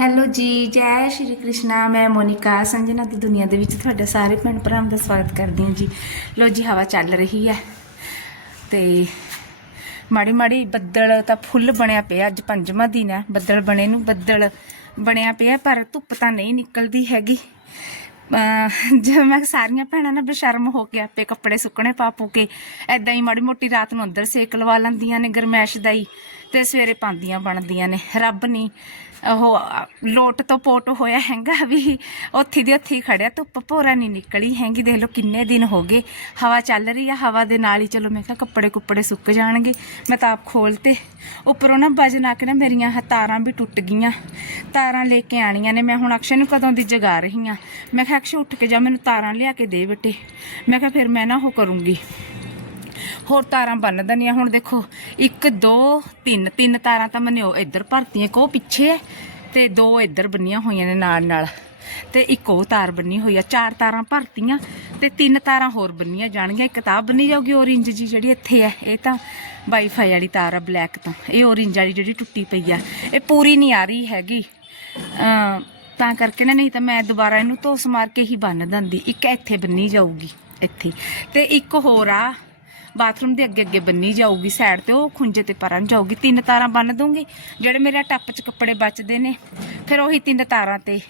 Hello ਜੀ, ਜੈ ਸ਼੍ਰੀ ਕ੍ਰਿਸ਼ਨਾ, ਮੈਂ ਮੋਨਿਕਾ ਸੰਜਨਾ ਦੀ ਦੁਨੀਆ ਦੇ ਵਿੱਚ ਤੁਹਾਡੇ ਸਾਰੇ ਭੈਣ ਭਰਾਵਾਂ ਦਾ ਸਵਾਗਤ ਕਰਦੀ ਹਾਂ ਜੀ। ਲੋ ਜੀ, ਹਵਾ ਚੱਲ ਰਹੀ ਹੈ ਤੇ ਮਾੜੀ ਮਾੜੀ ਬੱਦਲ ਤਾਂ ਫੁੱਲ ਬਣਿਆ ਪਿਆ, ਅੱਜ ਪੰਜਵਾਂ ਦਿਨ ਹੈ, ਬੱਦਲ ਬਣੇ ਨੂੰ ਬੱਦਲ ਬਣਿਆ ਪਿਆ, ਪਰ ਧੁੱਪ ਤਾਂ ਨਹੀਂ ਨਿਕਲਦੀ ਹੈਗੀ। ਅਹ ਮੈਂ ਸਾਰੀਆਂ ਭੈਣਾਂ ਨਾ ਬੇਸ਼ਰਮ ਹੋ ਕੇ ਆਪੇ ਕੱਪੜੇ ਸੁੱਕਣੇ ਪਾ ਪੂ ਕੇ ਐਦਾਂ ਹੀ ਮਾੜੀ ਮੋਟੀ ਰਾਤ ਨੂੰ ਅੰਦਰ ਸੇਕ ਲਵਾ ਲੈਂਦੀਆਂ ਨੇ ਗਰਮੈਸ਼ ਦਾ ਹੀ, ਤੇ ਸਵੇਰੇ ਪਾਉਂਦੀਆਂ ਬਣਦੀਆਂ ਨੇ, ਰੱਬ ਨਹੀਂ ਉਹ ਲੋਟ ਤੋਂ ਪੋਟ ਹੋਇਆ ਹੈਗਾ ਵੀ ਉੱਥੇ ਦੀ ਉੱਥੇ ਖੜਿਆ, ਧੁੱਪ ਭੋਰਾ ਨਹੀਂ ਨਿਕਲੀ ਹੈਗੀ, ਦੇਖ ਲਓ ਕਿੰਨੇ ਦਿਨ ਹੋ ਗਏ, ਹਵਾ ਚੱਲ ਰਹੀ ਆ, ਹਵਾ ਦੇ ਨਾਲ ਹੀ ਚਲੋ ਮੈਂ ਕਿਹਾ ਕੱਪੜੇ ਕੁੱਪੜੇ ਸੁੱਕ ਜਾਣਗੇ, ਮੈਂ ਤਾਂ ਆਪ ਖੋਲ ਉੱਪਰੋਂ ਨਾ ਵਜਨ ਆ ਕੇ ਨਾ ਮੇਰੀਆਂ ਤਾਰਾਂ ਵੀ ਟੁੱਟ ਗਈਆਂ, ਤਾਰਾਂ ਲੈ ਕੇ ਆਣੀਆਂ ਨੇ, ਮੈਂ ਹੁਣ ਅਕਸ਼ੇ ਨੂੰ ਕਦੋਂ ਦੀ ਜਗਾ ਰਹੀ ਆ, ਮੈਂ ਕਿਹਾ ਅਕਸ਼ੇ ਉੱਠ ਕੇ ਜਾ, ਮੈਨੂੰ ਤਾਰਾਂ ਲਿਆ ਕੇ ਦੇ ਬੇਟੇ, ਮੈਂ ਕਿਹਾ ਫਿਰ ਮੈਂ ਨਾ ਉਹ ਕਰੂੰਗੀ। ਹੋਰ ਤਾਰਾਂ ਬੰਨ ਦਨੀਆਂ ਹੁਣ ਦੇਖੋ 1 2 3 ਤਿੰਨ ਤਾਰਾਂ ਤਾਂ ਮੈਨੇ ਇੱਧਰ ਭਰਤੀਆਂ, ਇੱਕ ਉਹ ਪਿੱਛੇ ਹੈ ਤੇ ਦੋ ਇੱਧਰ ਬੰਨੀਆਂ ਹੋਈਆਂ ਨੇ ਨਾਲ ਨਾਲ। ਤੇ ਇੱਕ ਉਹ ਤਾਰ ਬੰਨੀ ਹੋਈ ਆ, ਚਾਰ ਤਾਰਾਂ ਭਰਤੀਆਂ ਤੇ ਤਿੰਨ ਤਾਰਾਂ ਹੋਰ ਬੰਨੀਆਂ ਜਾਣਗੀਆਂ। ਇੱਕ ਤਾਂ ਬੰਨੀ ਜਾਊਗੀ orange ਜੀ ਜਿਹੜੀ ਇੱਥੇ ਹੈ, ਇਹ ਤਾਂ ਵਾਈਫਾਈ ਵਾਲੀ ਤਾਰ ਆ ਬਲੈਕ ਤਾਂ। ਇਹ orange ਵਾਲੀ ਜਿਹੜੀ ਟੁੱਟੀ ਪਈ ਆ, ਇਹ ਪੂਰੀ ਨਹੀਂ ਆ ਰਹੀ ਹੈਗੀ। ਤਾਂ ਕਰਕੇ ਨਾ, ਨਹੀਂ ਤਾਂ ਮੈਂ ਦੁਬਾਰਾ ਇਹਨੂੰ ਧੋਸ ਮਾਰ ਕੇ ਹੀ ਬੰਨ ਦਿੰਦੀ। ਇੱਕ ਇੱਥੇ ਬੰਨੀ ਜਾਊਗੀ, ਇੱਥੇ। ਤੇ ਇੱਕ ਹੋਰ ਆ ਬਾਥਰੂਮ ਦੇ ਅੱਗੇ ਅੱਗੇ ਬੰਨੀ ਜਾਊਗੀ ਸਾਈਡ ਤੇ, ਉਹ ਖੁੰਝੇ ਤੇ ਪਰਾਂ ਜਾਊਗੀ। ਤਿੰਨ ਤਾਰਾਂ ਬੰਨ ਦੂੰਗੀ, ਜਿਹੜੇ ਮੇਰੇ ਟੱਪ 'ਚ ਕੱਪੜੇ ਬਚਦੇ ਨੇ, ਫਿਰ ਉਹੀ ਤਿੰਨ ਤਾਰਾਂ ਤੇ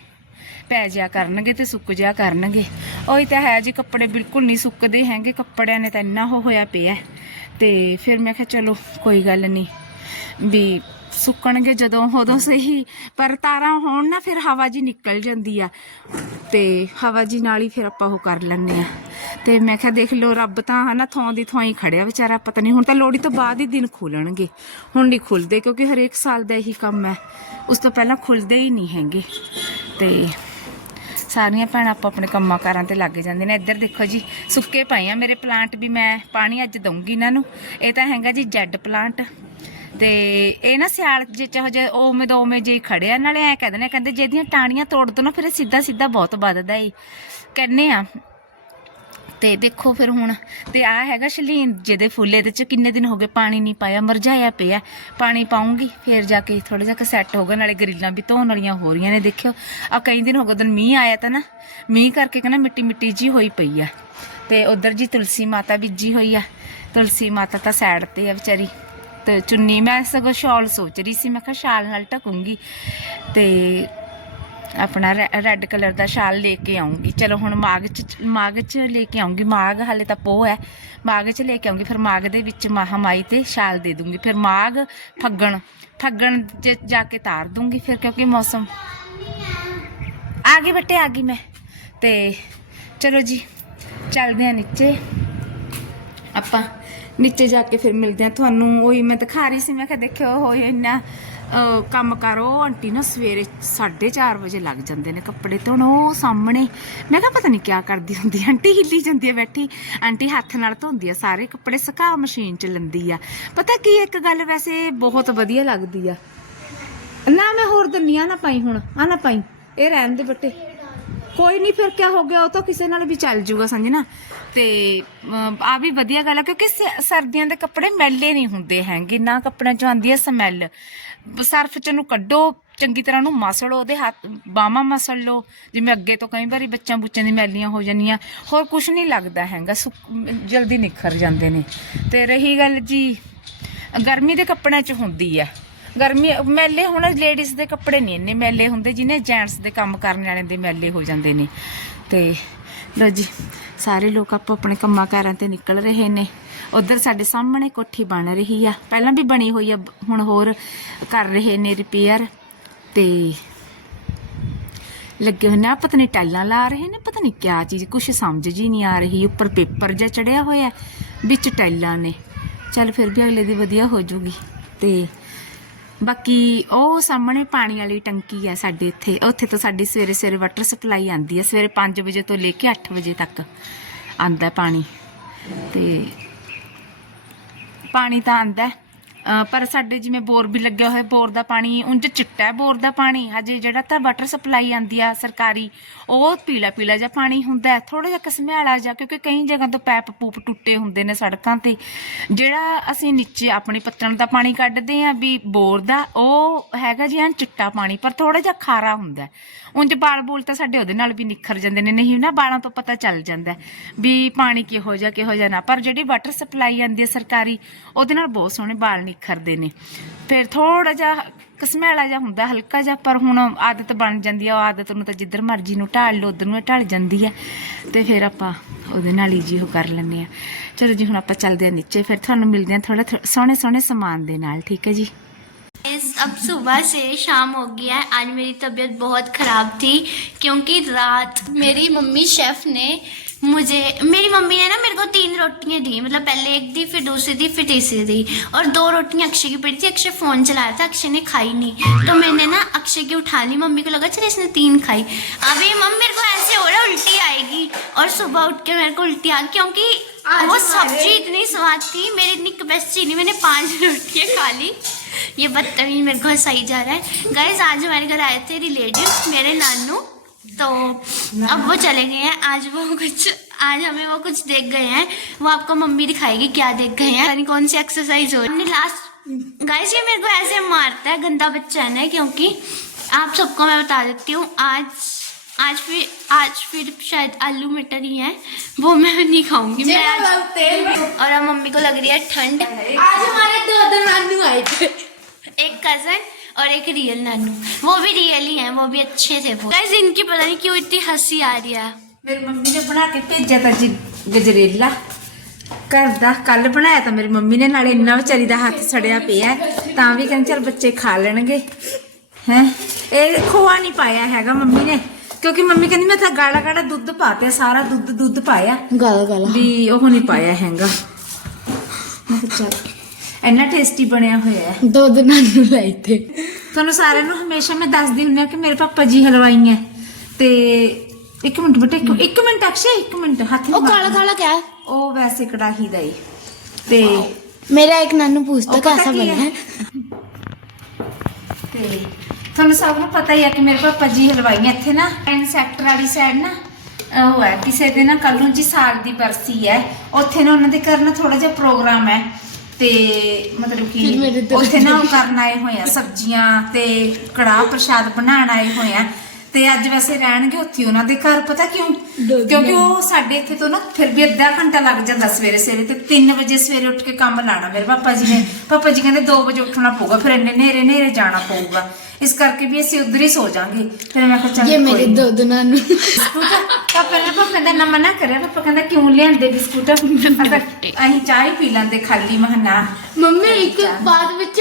ਪੈ ਜਿਆ ਕਰਨਗੇ ਤੇ ਸੁੱਕ ਜਿਆ ਕਰਨਗੇ। ਉਹੀ ਤਾਂ ਹੈ, ਜੀ ਕੱਪੜੇ ਬਿਲਕੁਲ ਨਹੀਂ ਸੁੱਕਦੇ ਹੈਗੇ, ਕੱਪੜਿਆਂ ਨੇ ਤਾਂ ਇੰਨਾ ਹੋ ਹੋਇਆ ਪਿਆ। ਤੇ ਫਿਰ ਮੈਂ ਕਿਹਾ, ਚਲੋ, ਕੋਈ ਗੱਲ ਨਹੀਂ ਵੀ ਸੁੱਕਣਗੇ ਜਦੋਂ ਉਦੋਂ ਸਹੀ, ਪਰ ਤਾਰਾਂ ਹੋਣ ਨਾ ਫਿਰ ਹਵਾ ਜੀ ਨਿਕਲ ਜਾਂਦੀ ਆ। ਤੇ ਹਵਾ ਜੀ ਨਾਲ ਹੀ ਫਿਰ ਆਪਾਂ ਉਹ ਕਰ ਲੈਂਦੇ ਆ। ਤੇ ਮੈਂ ਕਿਹਾ ਦੇਖ ਲਓ, ਰੱਬ ਤਾਂ ਹਨਾ ਥੋਂ ਦੀ ਥੋਂ ਹੀ ਖੜਿਆ ਵਿਚਾਰਾ, ਪਤਾ ਨਹੀਂ ਹੁਣ ਤਾਂ ਲੋੜੀ ਤੋਂ ਬਾਅਦ ਹੀ ਦਿਨ ਖੁੱਲਣਗੇ। ਹੁਣ ਨਹੀਂ ਖੁੱਲਦੇ ਕਿਉਂਕਿ ਹਰੇਕ ਸਾਲ ਦਾ ਇਹੀ ਕੰਮ ਹੈ। ਉਸ ਤੋਂ ਪਹਿਲਾਂ ਖੁੱਲਦੇ ਹੀ ਨਹੀਂ ਹੈਗੇ। ਤੇ ਸਾਰੀਆਂ ਭੈਣਾਂ ਆਪਾਂ ਆਪਣੇ ਕੰਮਾਂ ਕਾਰਾਂ ਤੇ ਲੱਗ ਜਾਂਦੇ ਨੇ। ਇੱਧਰ ਦੇਖੋ ਜੀ, ਸੁੱਕੇ ਪਏ ਆ ਮੇਰੇ ਪਲਾਂਟ ਵੀ ਮੈਂ ਪਾਣੀ ਅੱਜ ਦਊਂਗੀ ਇਹਨਾਂ ਨੂੰ। ਇਹ ਤਾਂ ਹੈਗਾ ਜੀ ਜੈਡ ਪਲਾਂਟ ਤੇ ਇਹ ਨਾ ਸਿਆਲ ਜੇ ਚਾਹੋ ਜੇ ਉਵੇਂ ਦਾ ਉਵੇਂ ਜੇ ਖੜਿਆ ਨਾਲੇ ਐ ਕਹਿੰਦੇ ਨੇ, ਕਹਿੰਦੇ ਜਿਹਦੀਆਂ ਇਹਦੀਆਂ ਟਾਹਣੀਆਂ ਤੋੜ ਦੋ ਨਾ, ਫਿਰ ਸਿੱਧਾ ਸਿੱਧਾ ਬਹੁਤ ਵੱਧਦਾ ਈ। ਕਹਿੰਨੇ ਆ, ਤੇ ਦੇਖੋ ਫਿਰ ਹੁਣ, ਤੇ ਆ ਹੈਗਾ ਸ਼ਲੀਨ, ਜਿਹਦੇ ਫੁੱਲ ਇਹਦੇ ਚ ਕਿੰਨੇ ਦਿਨ ਹੋ ਗਏ ਪਾਣੀ ਨਹੀਂ ਪਾਇਆ, ਮਰਝਾਇਆ ਪਿਆ। ਪਾਣੀ ਪਾਉਂਗੀ, ਫਿਰ ਜਾ ਕੇ ਥੋੜਾ ਜਿਹਾ ਸੈੱਟ ਹੋਗਾ ਨਾਲੇ ਗਰੀਲਾਂ ਵੀ ਧੋਣ ਵਾਲੀਆਂ ਹੋ ਰਹੀਆਂ ਨੇ, ਦੇਖਿਓ। ਆ ਕਈ ਦਿਨ ਹੋ ਗਏ ਦਿਨ ਮੀਂਹ ਆਇਆ ਤਾਂ ਨਾ, ਮੀਂਹ ਕਰਕੇ ਕਹਿੰਦਾ ਮਿੱਟੀ ਮਿੱਟੀ ਜੀ ਹੋਈ ਪਈ ਆ। ਤੇ ਉਧਰ ਜੀ ਤੁਲਸੀ ਮਾਤਾ ਬੀਜੀ ਹੋਈ ਆ, ਤੁਲਸੀ ਮਾਤਾ ਤਾਂ ਸਾਈਡ ਤੇ ਆ ਵਿਚਾਰੀ। ਤੇ ਚੁੰਨੀ, ਮੈਂ ਸਗੋਂ ਸ਼ਾਲ ਸੋਚ ਰਹੀ ਸੀ, ਮੈਂ ਕਿਹਾ ਸ਼ਾਲ ਨਾਲ ਢਕੂੰਗੀ ਤੇ ਆਪਣਾ ਰੈੱਡ ਕਲਰ ਦਾ ਸ਼ਾਲ ਲੈ ਕੇ ਆਉਂਗੀ ਚਲੋ ਹੁਣ ਮਾਗ ਚ ਮਾਗ ਚ ਲੈ ਕੇ ਆਉਂਗੀ ਮਾਗ ਹਾਲੇ ਤਾਂ ਪੋ ਹੈ। ਮਾਗ ਚ ਲੈ ਕੇ ਆਉਂਗੀ ਫਿਰ ਮਾਗ ਦੇ ਵਿੱਚ ਮਹਾਮਾਈ ਤੇ ਸ਼ਾਲ ਦੇ ਦੂੰਗੀ। ਫਿਰ ਮਾਗ ਫੱਗਣ ਫੱਗਣ ਚ ਜਾ ਕੇ ਤਾਰ ਦੂੰਗੀ ਫਿਰ, ਕਿਉਂਕਿ ਮੌਸਮ ਆ ਗਈ ਬੱਟੇ, ਆ ਗਈ ਮੈਂ। ਤੇ ਚਲੋ ਜੀ, ਚੱਲਦੇ ਆ ਨੀਚੇ। ਆਪਾਂ ਨੀਚੇ ਜਾ ਕੇ ਫਿਰ ਮਿਲਦੇ ਆ ਤੁਹਾਨੂੰ। ਉਹੀ ਮੈਂ ਦਿਖਾ ਰਹੀ ਸੀ, ਮੈਂ ਕਿਹਾ ਦੇਖਿਓ ਹੋਈ ਇੰਨਾ ਕੰਮ ਕਰੋ। ਆਂਟੀ ਨਾ ਸਵੇਰੇ 4:30 ਵਜੇ ਲੱਗ ਜਾਂਦੇ ਨੇ ਕੱਪੜੇ ਧੋਣ, ਉਹ ਸਾਹਮਣੇ। ਮੈਂ ਕਿਹਾ ਪਤਾ ਨਹੀਂ ਕੀ ਕਰਦੀ ਹੁੰਦੀ ਆਂਟੀ ਹਿੱਲੀ ਜਾਂਦੀ ਆ ਬੈਠੀ। ਆਂਟੀ ਹੱਥ ਨਾਲ ਧੋਂਦੀ ਆ ਸਾਰੇ ਕੱਪੜੇ, ਸੁਕਾ ਮਸ਼ੀਨ 'ਚ ਲੰਦੀ ਆ। ਪਤਾ ਕੀ ਇੱਕ ਗੱਲ ਵੈਸੇ ਬਹੁਤ ਵਧੀਆ ਲੱਗਦੀ ਆ। ਨਾ ਮੈਂ ਹੋਰ ਦੰਨੀਆਂ ਨਾ ਪਾਈ ਹੁਣ ਆ ਨਾ ਪਾਈ। ਇਹ ਰਹਿਣ ਦੇ ਬੱਟੇ। ਕੋਈ ਨਹੀਂ, ਫਿਰ ਕਿਆ ਹੋ ਗਿਆ? ਉਹ ਤਾਂ ਕਿਸੇ ਨਾਲ ਵੀ ਚੱਲ ਜੂਗਾ ਸਮਝਣਾ ਤੇ ਆ ਵੀ ਵਧੀਆ ਗੱਲ ਹੈ ਕਿਉਂਕਿ ਸ- ਸਰਦੀਆਂ ਦੇ ਕੱਪੜੇ ਮੈਲੇ ਨਹੀਂ ਹੁੰਦੇ ਹੈਗੇ, ਨਾ ਕੱਪੜਿਆਂ ਚੋਂ ਆਉਂਦੀ ਹੈ ਸਮੈਲ। ਸਰਫ ਚ ਨੂੰ ਕੱਢੋ, ਚੰਗੀ ਤਰ੍ਹਾਂ ਨੂੰ ਮਸਲੋ ਉਹਦੇ ਹੱਥ ਬਾਹਾਂ ਮਸਲ ਲਓ। ਜਿਵੇਂ ਅੱਗੇ ਤੋਂ ਕਈ ਵਾਰੀ ਬੱਚਿਆਂ ਬੁੱਚਿਆਂ ਦੀ ਮੈਲੀਆਂ ਹੋ ਜਾਂਦੀਆਂ, ਹੋਰ ਕੁਝ ਨਹੀਂ ਲੱਗਦਾ ਹੈਗਾ, ਸੁੱਕ- ਜਲਦੀ ਨਿਖਰ ਜਾਂਦੇ ਨੇ। ਤੇ ਰਹੀ ਗੱਲ ਜੀ, ਗਰਮੀ ਦੇ ਕੱਪੜਿਆਂ 'ਚ ਹੁੰਦੀ ਆ। ਗਰਮੀ, ਮੈਲੇ ਹੁਣ ਲੇਡੀਜ਼ ਦੇ ਕੱਪੜੇ ਨਹੀਂ ਇੰਨੇ ਮੈਲੇ ਹੁੰਦੇ ਜਿਹਨੇ ਜੈਂਟਸ ਦੇ ਕੰਮ ਕਰਨ ਵਾਲਿਆਂ ਦੇ ਮੈਲੇ ਹੋ ਜਾਂਦੇ ਨੇ। ਤੇ ਲੋ ਜੀ, ਸਾਰੇ ਲੋਕ ਆਪੋ ਆਪਣੇ ਕੰਮਾਂ ਕਾਰਾਂ ਤੇ ਨਿਕਲ ਰਹੇ ਨੇ। ਉਧਰ ਸਾਡੇ ਸਾਹਮਣੇ ਕੋਠੀ ਬਣ ਰਹੀ ਆ। ਪਹਿਲਾਂ ਵੀ ਬਣੀ ਹੋਈ ਆ, ਹੁਣ ਹੋਰ ਕਰ ਰਹੇ ਨੇ ਰਿਪੇਅਰ ਤੇ ਲੱਗੇ ਹੋਏ ਨੇ, ਆਹ ਪਤਾ ਨਹੀਂ ਟੈਲਾਂ ਲਾ ਰਹੇ ਨੇ, ਪਤਾ ਨਹੀਂ ਕਿਆ ਚੀਜ਼, ਕੁਛ ਸਮਝ ਜੀ ਨਹੀਂ ਆ ਰਹੀ। ਉੱਪਰ ਪੇਪਰ ਜਿਹਾ ਚੜਿਆ ਹੋਇਆ, ਵਿੱਚ ਟਾਈਲਾਂ ਨੇ। ਚੱਲ ਫਿਰ ਵੀ ਅਗਲੇ ਦੀ ਵਧੀਆ ਹੋ ਜੂਗੀ। ਤੇ ਬਾਕੀ ਉਹ ਸਾਹਮਣੇ ਪਾਣੀ ਵਾਲੀ ਟੰਕੀ ਆ ਸਾਡੇ ਇੱਥੇ। ਉੱਥੇ ਤੋਂ ਸਾਡੀ ਸਵੇਰੇ ਸਵੇਰੇ ਵਾਟਰ ਸਪਲਾਈ ਆਂਦੀ ਹੈ ਸਵੇਰੇ 5 ਵਜੇ ਤੋਂ ਲੈ ਕੇ 8 ਵਜੇ ਤੱਕ ਆਂਦਾ ਪਾਣੀ। ਤੇ ਪਾਣੀ ਤਾਂ ਆਂਦਾ ਪਰ ਸਾਡੇ ਜਿਵੇਂ ਬੋਰ ਵੀ ਲੱਗਿਆ ਹੋਇਆ, ਬੋਰ ਦਾ ਪਾਣੀ ਉਂਝ ਚਿੱਟਾ ਹੈ, ਬੋਰ ਦਾ ਪਾਣੀ। ਹਜੇ ਜਿਹੜਾ ਤਾਂ ਵਾਟਰ ਸਪਲਾਈ ਆਂਦੀ ਆ ਸਰਕਾਰੀ, ਉਹ ਪੀਲਾ ਪੀਲਾ ਜਿਹਾ ਪਾਣੀ ਹੁੰਦਾ ਥੋੜਾ ਜਿਹਾ ਕਸਮਿਆਲਾ ਜਿਹਾ, ਕਿਉਂਕਿ ਕਈ ਜਗ੍ਹਾ ਤੋਂ ਪੈਪ ਪੂਪ ਟੁੱਟੇ ਹੁੰਦੇ ਨੇ ਸੜਕਾਂ ਤੇ। ਜਿਹੜਾ ਅਸੀਂ ਨੀਚੇ ਆਪਣੀ ਪੱਤਣ ਦਾ ਪਾਣੀ ਕੱਢਦੇ ਆ ਵੀ ਬੋਰ ਦਾ, ਉਹ ਹੈਗਾ ਜੀ ਐਨ ਚਿੱਟਾ ਪਾਣੀ, ਪਰ ਥੋੜਾ ਜਿਹਾ ਖਾਰਾ ਹੁੰਦਾ ਉਂਝ ਬਾਲ ਬੂਲ ਤਾਂ ਸਾਡੇ ਉਹਦੇ ਨਾਲ ਵੀ ਨਿਖਰ ਜਾਂਦੇ ਨੇ, ਨਹੀਂ ਨਾ ਬਾਲਾਂ ਤੋਂ ਪਤਾ ਚੱਲ ਜਾਂਦਾ ਵੀ ਪਾਣੀ ਕਿਹੋ ਜਿਹਾ ਕਿਹੋ ਜਿਹਾ ਨਾ। ਪਰ ਜਿਹੜੀ ਵਾਟਰ ਸਪਲਾਈ ਆਂਦੀ ਹੈ ਸਰਕਾਰੀ, ਉਹਦੇ ਨਾਲ ਬਹੁਤ ਸੋਹਣੇ ਬਾਲ ਨਿਖਰਦੇ ਨੇ ਫਿਰ ਥੋੜਾ ਜਿਹਾ ਕਸਮੈਲਾ ਜਿਹਾ ਹੁੰਦਾ ਹਲਕਾ ਜਿਹਾ ਪਰ ਹੁਣ ਆਦਤ ਬਣ ਜਾਂਦੀ ਆ ਉਹ ਆਦਤ ਨੂੰ ਤਾਂ ਜਿੱਧਰ ਮਰਜ਼ੀ ਨੂੰ ਢਾਲ ਲਓ ਉਧਰ ਨੂੰ ਇਹ ਢਲ ਜਾਂਦੀ ਹੈ ਤੇ ਫਿਰ ਆਪਾਂ ਉਹਦੇ ਨਾਲ ਹੀ ਜੀ ਉਹ ਕਰ ਲੈਂਦੇ ਆ ਚਲੋ ਜੀ ਹੁਣ ਆਪਾਂ ਚੱਲਦੇ ਆ ਨੀਚੇ ਫਿਰ ਤੁਹਾਨੂੰ ਮਿਲਦੇ ਆ ਥੋੜੇ ਸੋਹਣੇ ਸੋਹਣੇ ਸਮਾਨ ਦੇ ਨਾਲ ਠੀਕ ਹੈ ਜੀ इस अब सुबह से शाम हो गया है आज मेरी तबीयत बहुत ख़राब थी क्योंकि रात मेरी मम्मी शेफ़ ने मुझे मेरी मम्मी ने ना मेरे को तीन रोटियाँ दी मतलब पहले एक दी फिर दूसरी दी फिर तीसरी दी। और दो रोटियाँ अक्षय की पड़ी थी अक्षय फ़ोन चला रहा था अक्षय ने खाई नहीं। तो मैंने ना अक्षय की उठा ली मम्मी को लगा चल इसने तीन खाई। अभी मम्मी मेरे को ऐसे हो रहा उल्टी आएगी। और सुबह उठ के मेरे को उल्टी आ गई क्योंकि वो सब्ज़ी इतनी स्वाद थी मेरी इतनी कैपेसिटी नहीं मैंने पाँच रोटियाँ खा ली। ये बदतमीज मेरे को सही जा रहा है। गाइस आज हमारे घर आए थे रिलेटिव मेरे नानू तो अब वो चले गए हैं। आज वो कुछ आज हमें वो कुछ देख गए हैं। वो आपको मम्मी दिखाएगी क्या देख गए हैं। यानी कौन सी एक्सरसाइज हो हमने लास्ट गाइस ये मेरे को ऐसे मारता है गंदा बच्चा है ना क्योंकि आप सबको मैं बता देती हूँ आज आज फिर आज फिर शायद आलू मटर ही है। वो मैं नहीं खाऊँगी। मैं आज और अब मम्मी को लग रही है ठंड। आज हमारे दो दो नानू आए थे। एक कज़न और एक रियल नानू वो भी रियल ही हैं वो भी अच्छे थे वो गाइस इनकी पता नहीं क्यों इतनी हंसी आ रही है ਮੇਰੀ ਮੰਮੀ ਨੇ ਬਣਾ ਕੇ ਭੇਜਿਆ ਤਾਂ ਜੀ ਗਜਰੇਲਾ ਘਰ ਦਾ ਕੱਲ ਬਣਾਇਆ ਤਾਂ ਮੇਰੀ ਮੰਮੀ ਨੇ ਨਾਲੇ ਇੰਨਾ ਵਿਚਾਰੀ ਦਾ ਹੱਥ ਸੜਿਆ ਪਿਆ ਹੈ, ਤਾਂ ਵੀ ਕਹਿੰਦੇ ਚਲ ਬੱਚੇ ਖਾ ਲੈਣਗੇ ਹੈ ਇਹ ਖੋਆ ਨਹੀਂ ਪਾਇਆ ਹੈਗਾ ਮੰਮੀ ਨੇ ਕਿਉਂਕਿ ਮੰਮੀ ਕਹਿੰਦੀ ਮੈਂ ਤਾਂ ਗਾੜਾ ਗਾੜਾ ਦੁੱਧ ਪਾਤੇ ਸਾਰਾ ਦੁੱਧ ਦੁੱਧ ਪਾਇਆ गाला गाला ਵੀ ਉਹ ਨਹੀਂ ਪਾਇਆ ਹੈਗਾ ਮੈਂ ਕਿਹਾ ਚੱਲ ਇੰਨਾ ਟੇਸਟੀ ਬਣਿਆ ਹੋਇਆ ਹੈ दो दो नानू लाए थे ਤੁਹਾਨੂੰ ਸਾਰਿਆਂ ਨੂੰ ਹਮੇਸ਼ਾ ਮੈਂ ਦੱਸਦੀ ਹੁੰਦੀ ਹਾਂ ਕਿ ਮੇਰੇ ਪਾਪਾ ਜੀ ਹਲਵਾਈ ਹੈ ਤੇ ਇੱਕ ਮਿੰਟ ਬੇਟਾ ਇੱਕ ਇੱਕ ਮਿੰਟ ਅਕਸ਼ੇ ਇੱਕ ਮਿੰਟ ਹੱਥ ओ ਨਹੀਂ काला ਮਾਰਨਾ। काला क्या है ਉਹ ਵੈਸੇ ਕੜਾਹੀ ਦਾ ਹੀ ਤੇ मेरा एक नानू पूछता ओ, पता कैसा की बना है? है ਤੇ ਤੁਹਾਨੂੰ ਸਭ ਨੂੰ ਪਤਾ ਹੀ ਹੈ ਕਿ ਮੇਰੇ ਪਾਪਾ ਜੀ ਹਲਵਾਈ ਹੈ ਇੱਥੇ ਨਾ ਐਨ ਸੈਕਟਰ ਵਾਲੀ ਸਾਈਡ ਨਾ ਉਹ ਹੈ ਕਿਸੇ ਦੇ ਨਾ ਕੱਲ ਨੂੰ ਜੀ ਸਾਗ ਦੀ ਬਰਸੀ ਹੈ ਉੱਥੇ ਨਾ ਉਹਨਾਂ ਦੇ ਘਰ ਨਾ ਥੋੜਾ ਜਿਹਾ ਪ੍ਰੋਗਰਾਮ ਹੈ ਤੇ ਮਤਲਬ ਕਿ ਉੱਥੇ ਨਾ ਉਹ ਕਰਨ ਆਏ ਹੋਏ ਆ ਸਬਜ਼ੀਆਂ ਤੇ ਕੜਾਹ ਪ੍ਰਸ਼ਾਦ ਬਣਾਉਣ ਆਏ ਹੋਏ ਆ। ਤੇ ਅੱਜ ਵੈਸੇ ਰਹਿਣਗੇ ਉੱਥੇ ਉਹਨਾਂ ਦੇ ਘਰ ਪਤਾ ਕਿਉਂ? ਕਿਉਂਕਿ ਉਹ ਸਾਡੇ ਇੱਥੇ ਤੋਂ ਨਾ ਫਿਰ ਵੀ ਅੱਧਾ ਘੰਟਾ ਲੱਗ ਜਾਂਦਾ ਸਵੇਰੇ ਸਵੇਰੇ ਤੇ 3 ਵਜੇ ਸਵੇਰੇ ਉੱਠ ਕੇ ਕੰਮ ਲਾਣਾ ਮੇਰੇ ਪਾਪਾ ਜੀ ਨੇ। ਪਾਪਾ ਜੀ ਕਹਿੰਦੇ 2 ਵਜੇ ਉੱਠਣਾ ਪਊਗਾ ਫਿਰ ਇੰਨੇ ਨੇਰੇ ਨੇਰੇ ਜਾਣਾ ਪਊਗਾ। ਇਸ ਕਰਕੇ ਵੀ ਅਸੀਂ ਉਧਰ ਹੀ ਸੋ ਜਾਾਂਗੇ ਫਿਰ ਮੈਂ ਕਿਹਾ ਚੱਲ ਇਹ ਮੇਰੇ ਦੋ ਦਿਨਾਂ ਨੂੰ। ਬਿਸਕੁਟ ਤਾਂ ਪਹਿਲਾਂ ਪਾਪਾ ਕਹਿੰਦਾ ਨਾ ਮਨਾ ਕਰਿਆ ਪਾਪਾ ਕਹਿੰਦਾ ਕਿਉਂ ਲਿਆਂਦੇ ਬਿਸਕੁਟ? ਅਸੀਂ ਚਾਹ ਹੀ ਪੀ ਲੈਂਦੇ ਖਾਲੀ ਮਹਨਾ ਮੰਮੀ ਇੱਕ ਬਾਅਦ ਵਿੱਚ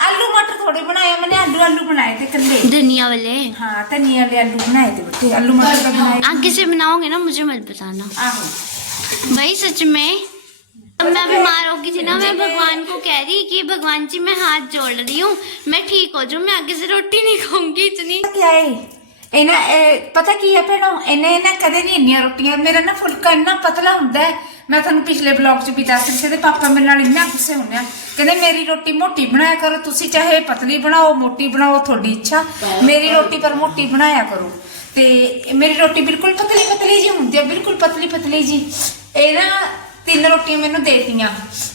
आलू मटर थोड़े बनाए मैंने आलू आलू बनाए थे कंदे धनिया वाले? हाँ धनिया वाले आलू बनाए थे बेटे आलू मटर का बनाए आप किसे बनाओगे ना मुझे मत बताना। भाई सच में अब मैं बीमार हो गई थी ना मैं भगवान को कह रही कि भगवान जी मैं हाथ जोड़ रही हूँ मैं ठीक हो जाऊँ मैं आगे से रोटी नहीं खाऊँगी इतनी। क्या है? ਇਹਨਾਂ ਇਹ ਪਤਾ ਕੀ ਹੈ ਭੈਣੋ? ਇਹਨੇ ਨਾ ਕਦੇ ਨਹੀਂ ਇੰਨੀਆਂ ਰੋਟੀਆਂ ਮੇਰਾ ਨਾ ਫੁਲਕਾ ਇੰਨਾ ਪਤਲਾ ਹੁੰਦਾ ਹੈ। ਮੈਂ ਤੁਹਾਨੂੰ ਪਿਛਲੇ ਬਲੌਗ 'ਚ ਵੀ ਦੱਸ ਰਹੀ ਸੀ ਤੇ ਪਾਪਾ ਮੇਰੇ ਨਾਲ ਇੰਨਾ ਗੁੱਸੇ ਹੁੰਦੇ ਆ। ਕਹਿੰਦੇ ਮੇਰੀ ਰੋਟੀ ਮੋਟੀ ਬਣਾਇਆ ਕਰੋ ਤੁਸੀਂ ਚਾਹੇ ਪਤਲੀ ਬਣਾਓ ਮੋਟੀ ਬਣਾਓ ਤੁਹਾਡੀ ਇੱਛਾ। ਮੇਰੀ ਰੋਟੀ ਪਰ ਮੋਟੀ ਬਣਾਇਆ ਕਰੋ। ਤੇ ਮੇਰੀ ਰੋਟੀ ਬਿਲਕੁਲ ਪਤਲੀ ਪਤਲੀ ਜੀ ਹੁੰਦੀ ਹੈ ਬਿਲਕੁਲ ਪਤਲੀ ਪਤਲੀ ਜੀ ਇਹ ਨਾ ਤਿੰਨ ਰੋਟੀਆਂ ਮੈਨੂੰ ਦੇਤੀਆਂ।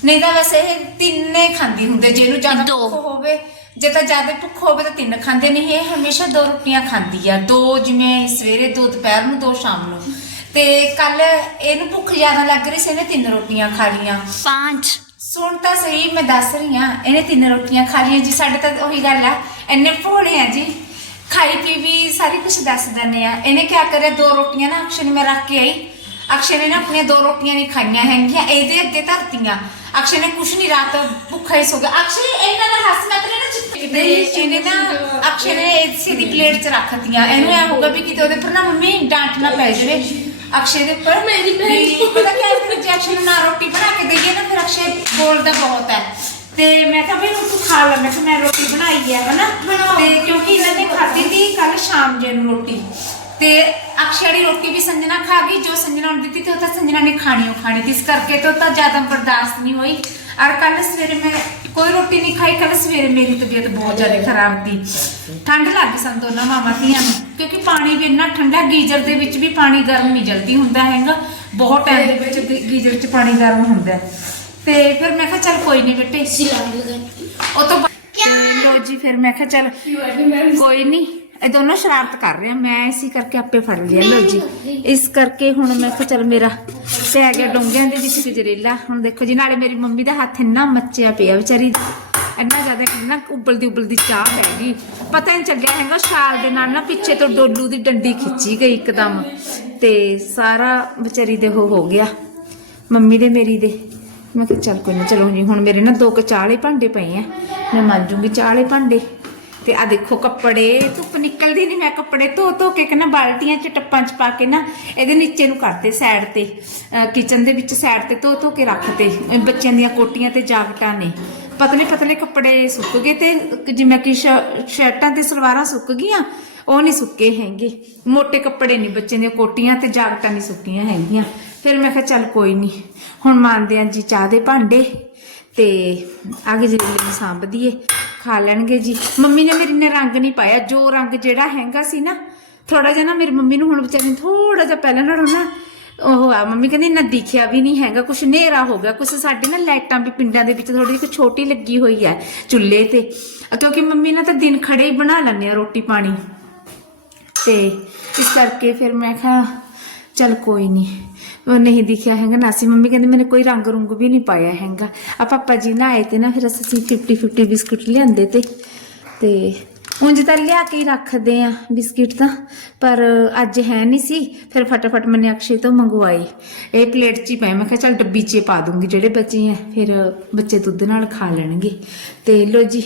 ਨਹੀਂ ਤਾਂ ਵੈਸੇ ਇਹ ਤਿੰਨੇ ਖਾਂਦੀ ਹੁੰਦੇ ਜਿਹਨੂੰ ਜ਼ਿਆਦਾ। ਭੁੱਖ ਹੋਵੇ ਜੇ ਤਾਂ ਜ਼ਿਆਦਾ ਭੁੱਖ ਹੋਵੇ ਤਾਂ ਤਿੰਨ ਖਾਂਦੇ ਨਹੀਂ ਇਹ। ਹਮੇਸ਼ਾ ਦੋ ਰੋਟੀਆਂ ਖਾਂਦੀ ਆ। ਦੋ ਜਿਵੇਂ ਸਵੇਰੇ ਦੋ ਦੁਪਹਿਰ ਨੂੰ ਦੋ ਸ਼ਾਮ ਨੂੰ। ਤੇ ਕੱਲ ਇਹਨੂੰ ਭੁੱਖ ਜ਼ਿਆਦਾ ਲੱਗ ਰਹੀ ਸੀ ਇਹਨੇ ਤਿੰਨ ਰੋਟੀਆਂ ਖਾ ਲੀਆਂ पाँच ਸੁਣ ਤਾਂ ਸਹੀ ਮੈਂ ਦੱਸ ਰਹੀ ਆ ਇਹਨੇ ਤਿੰਨ ਰੋਟੀਆਂ ਖਾ ਲੀਆਂ ਜੀ। ਸਾਡੇ ਤਾਂ ਉਹੀ ਗੱਲ ਆ ਇੰਨੇ ਭੋਲੇ ਆ ਜੀ। ਖਾਈ ਪੀ ਵੀ ਸਾਰੀ ਕੁਝ ਦੱਸ ਦਿੰਦੇ ਆ। ਇਹਨੇ ਕਿਆ ਕਰਿਆ ਦੋ ਰੋਟੀਆਂ ਨਾ ਅਕਸ਼ਨ ਮੈਂ ਰੱਖ ਕੇ ਆਈ। ਅਕਸ਼ੇ ਨੇ ਨਾ ਆਪਣੀਆਂ ਦੋ ਰੋਟੀਆਂ ਨਹੀਂ ਖਾਈਆਂ ਹੈਗੀਆਂ ਇਹਦੇ ਅੱਗੇ ਧਰਤੀਆਂ। ਅਕਸ਼ੇ ਨੇ ਕੁਛ ਨਹੀਂ ਰਾਤ ਭੁੱਖਾ ਹੀ ਸੋ ਗਿਆ। ਅਕਸ਼ੇ ਇਹਨਾਂ ਦਾ ਹੱਸ ਮੈਂ ਤੇਰੇ ਨਾਲ ਚਿੱਟੇ ਤੇ ਇਹਨੇ ਨਾ ਅਕਸ਼ੇ ਨੇ ਇਸੇ ਦੀ ਪਲੇਟ 'ਚ ਰੱਖਤੀਆਂ ਇਹਨੂੰ ਐ ਹੋਊਗਾ ਵੀ ਕਿਤੇ ਉਹਦੇ ਪਰ ਨਾ ਮੰਮੀ ਡਾਂਟ ਨਾ ਪੈ ਜਾਵੇ। ਅਕਸ਼ੇ ਦੇ ਉੱਪਰ ਮੇਰੀ ਪਤਾ ਕਿਆ ਹੈ ਜੇ ਅਕਸ਼ੇ ਨੂੰ ਨਾ ਰੋਟੀ ਬਣਾ ਕੇ ਦਈਏ ਨਾ ਫਿਰ ਅਕਸ਼ੇ ਬੋਲਦਾ ਬਹੁਤ ਹੈ। ਤੇ ਮੈਂ ਕਿਹਾ ਵੀ ਤੂੰ ਖਾ ਲੈ। ਮੈਂ ਕਿਹਾ ਮੈਂ ਰੋਟੀ ਬਣਾਈ ਹੈ ਹਨਾ? ਤੇ ਕਿਉਂਕਿ ਇਹਨਾਂ ਨੇ ਖਾਧੀ ਸੀ ਕੱਲ ਸ਼ਾਮ ਜੇ ਨੂੰ ਰੋਟੀ। ਤੇ ਅਕਸ਼ੇ ਦੀ ਰੋਟੀ ਵੀ ਸੰਜਨਾ ਖਾ ਗਈ ਜੋ ਸੰਜਨਾ ਨੂੰ ਦਿੱਤੀ ਤੇ ਉਹ ਤਾਂ ਸੰਜਨਾ ਨੇ ਖਾਣੀ ਓ ਖਾਣੀ। ਸੀ ਇਸ ਕਰਕੇ ਤੇ ਉਹ ਤਾਂ ਜ਼ਿਆਦਾ ਬਰਦਾਸ਼ਤ ਨਹੀਂ ਹੋਈ। ਔਰ ਕੱਲ ਸਵੇਰੇ ਮੈਂ ਕੋਈ ਰੋਟੀ ਨਹੀਂ ਖਾਈ ਕੱਲ ਸਵੇਰੇ ਮੇਰੀ ਤਬੀਅਤ ਬਹੁਤ ਜ਼ਿਆਦਾ ਖਰਾਬ ਸੀ। ਠੰਡ ਲੱਗ ਸਨ ਦੋਨਾਂ ਮਾਮਾ ਧੀਆਂ ਨੂੰ ਕਿਉਂਕਿ ਪਾਣੀ ਵੀ ਇੰਨਾ ਠੰਡਾ ਗੀਜ਼ਰ ਦੇ ਵਿੱਚ ਵੀ ਪਾਣੀ ਗਰਮ ਨਹੀਂ ਜਲਦੀ ਹੁੰਦਾ ਹੈਗਾ। ਬਹੁਤ ਟਾਈਮ ਦੇ ਵਿੱਚ ਗੀ- ਗੀਜ਼ਰ 'ਚ ਪਾਣੀ ਗਰਮ ਹੁੰਦਾ। ਹੈ। ਤੇ ਫਿਰ ਮੈਂ ਕਿਹਾ ਚੱਲ ਕੋਈ ਨਹੀਂ ਬੇਟੇ। ਉਹ ਤੋਂ ਬਾਅਦ ਤੇ ਲੋ ਜੀ ਫਿਰ ਮੈਂ ਕਿਹਾ ਚੱਲ ਕੋਈ ਨਹੀਂ। ਇਹ ਦੋਨੋਂ ਸ਼ਰਾਰਤ ਕਰ ਰਹੇ ਆ। ਮੈਂ ਇਸੇ ਕਰਕੇ ਆਪੇ ਫੜ ਲਿਆ ਲੋ ਜੀ। ਇਸ ਕਰਕੇ ਹੁਣ ਮੈਂ ਕਿਹਾ ਚੱਲ ਮੇਰਾ ਪੈ ਗਿਆ ਡੋਂਗਿਆਂ ਦੇ ਵਿੱਚ ਗਜਰੇਲਾ। ਹੁਣ ਦੇਖੋ ਜੀ, ਨਾਲੇ ਮੇਰੀ ਮੰਮੀ ਦਾ ਹੱਥ ਇੰਨਾ ਮੱਚਿਆ ਪਿਆ ਵਿਚਾਰੀ। ਇੰਨਾ ਜ਼ਿਆਦਾ ਕਿੰਨਾ ਉਬਲਦੀ ਉਬਲਦੀ ਚਾਹ ਪੈ ਗਈ। ਪਤਾ ਨਹੀਂ ਚੱਲਿਆ ਹੈਗਾ ਸ਼ਾਲ ਦੇ ਨਾਲ ਨਾ ਪਿੱਛੇ ਤੋਂ ਡੋਲੂ ਦੀ ਡੰਡੀ ਖਿੱਚੀ ਗਈ ਇੱਕਦਮ। ਤੇ ਸਾਰਾ ਵਿਚਾਰੀ ਦੇ ਉਹ ਹੋ ਗਿਆ। ਮੰਮੀ ਦੇ, ਮੇਰੀ ਦੇ। ਮੈਂ ਕਿਹਾ ਚੱਲ ਕੋਈ ਨਾ, ਚਲੋ ਜੀ, ਹੁਣ ਮੇਰੇ ਨਾ ਦੋ ਕੁ ਚਾਹ ਭਾਂਡੇ ਪਏ ਆ। ਮੈਂ ਮਾਂਜੂਗੀ ਚਾਹ ਭਾਂਡੇ। ਤੇ ਆ ਦੇਖੋ ਕੱਪੜੇ, ਧੁੱਪ ਨਿਕਲਦੀ ਨਹੀਂ ਮੈਂ ਕੱਪੜੇ ਧੋ ਧੋ ਕੇ ਕਿ ਬਾਲਟੀਆਂ ਚ ਟੱਪਾਂ ਚ ਪਾ ਕੇ ਨਾ ਇਹਦੇ ਨੀਚੇ ਨੂੰ ਕਰਤੇ ਸਾਈਡ ਤੇ ਕਿਚਨ ਦੇ ਵਿੱਚ ਸਾਈਡ ਤੇ ਧੋ ਧੋ ਕੇ ਰੱਖਤੇ ਬੱਚਿਆਂ ਦੀਆਂ ਕੋਟੀਆਂ ਤੇ ਜਾਕਟਾਂ ਨੇ। ਪਤਲੇ ਪਤਲੇ ਕੱਪੜੇ ਸੁੱਕ ਗਏ ਤੇ ਜਿਵੇਂ ਕਿ ਸ਼ਰਟਾਂ ਤੇ ਸਲਵਾਰਾਂ ਸੁੱਕ ਗਈਆਂ, ਉਹ ਨਹੀਂ ਸੁੱਕੇ ਹੈਗੇ। ਮੋٹے ਕੱਪੜੇ ਨਹੀਂ ਬੱਚਿਆਂ ਦੀਆਂ ਕੋਟੀਆਂ ਤੇ ਜਾਕਟਾਂ ਨਹੀਂ ਸੁੱਕੀਆਂ ਹੈਗੀਆਂ। ਫਿਰ ਮੈਂ ਕਿਹਾ ਚੱਲ ਕੋਈ ਨਹੀਂ ਹੁਣ ਮੰਨਦੇ ਆਂ ਜੀ ਚਾਹ ਦੇ ਭਾਂਡੇ ਤੇ ਆਗੇ ਜਿਹੜੇ ਨੂੰ ਸਾਂਭ ਦਈਏ ਖਾ ਲੈਣਗੇ ਜੀ। ਮੰਮੀ ਨੇ ਮੇਰੀ ਨੇ ਰੰਗ ਨਹੀਂ ਪਾਇਆ। ਜੋ ਰੰਗ ਜਿਹੜਾ ਹੈਗਾ ਸੀ ਨਾ ਥੋੜਾ ਜਿਹਾ ਨਾ ਮੇਰੀ ਮੰਮੀ ਨੂੰ ਹੁਣ ਵਿਚਾਰੀ ਥੋੜਾ ਜਿਹਾ ਪਹਿਲਾਂ ਨਾਲੋਂ ਨਾ ਉਹ ਆ, ਮੰਮੀ ਕਹਿੰਦੀ ਨਾ ਦਿਖਿਆ ਵੀ ਨਹੀਂ ਹੈਗਾ, ਕੁਛ ਹਨੇਰਾ ਹੋ ਗਿਆ, ਕੁਛ ਸਾਡੇ ਨਾ ਲਾਈਟਾਂ ਵੀ ਪਿੰਡਾਂ ਦੇ ਵਿੱਚ ਥੋੜੀ ਜਿਹੀ ਛੋਟੀ ਲੱਗੀ ਹੋਈ ਹੈ ਚੁੱਲ੍ਹੇ ਤੇ। ਕਿਉਂਕਿ ਮੰਮੀ ਨਾ ਤਾਂ ਦਿਨ ਖੜੇ ਹੀ ਬਣਾ ਲੈਂਦੇ ਆ ਰੋਟੀ ਪਾਣੀ। ਤੇ ਇਸ ਕਰਕੇ ਫਿਰ ਮੈਂ ਕਿਹਾ, ਚਲ ਕੋਈ ਨਹੀਂ। ਨਹੀਂ ਦਿਖਿਆ ਹੈਗਾ, ਨਾ ਨਾਸੀ ਮੰਮੀ ਕਹਿੰਦੇ, ਮੈਨੇ ਕੋਈ ਰੰਗ ਰੁੰਗ ਵੀ ਨਹੀਂ ਪਾਇਆ ਹੈਗਾ। ਆ ਪਾਪਾ ਜੀ ਨਾ ਆਏ ਤੇ ਨਾ, ਫਿਰ ਅਸੀਂ 50 50 ਬਿਸਕੁਟ ਲਿਆਂਦੇ ਤੇ ਤੇ ਉਂਝ ਤਾਂ ਲਿਆ ਕੇ ਹੀ ਰੱਖਦੇ ਆ ਬਿਸਕਿਟ ਤਾਂ, ਪਰ ਅੱਜ ਹੈ ਨਹੀਂ ਸੀ। ਫਿਰ ਫਟਾਫਟ ਮੈਨੇ ਅਕਸ਼ੇ ਤੋਂ ਮੰਗਵਾਈ ਇਹ ਪਲੇਟ 'ਚ ਹੀ ਪਏ। ਮੈਂ ਕਿਹਾ, ਚੱਲ ਡੱਬੀ 'ਚ ਹੀ ਪਾ ਦੂੰਗੀ, ਜਿਹੜੇ ਬੱਚੇ ਆ। ਫਿਰ ਬੱਚੇ ਦੁੱਧ ਨਾਲ ਖਾ ਲੈਣਗੇ। ਤੇ ਲੋ ਜੀ,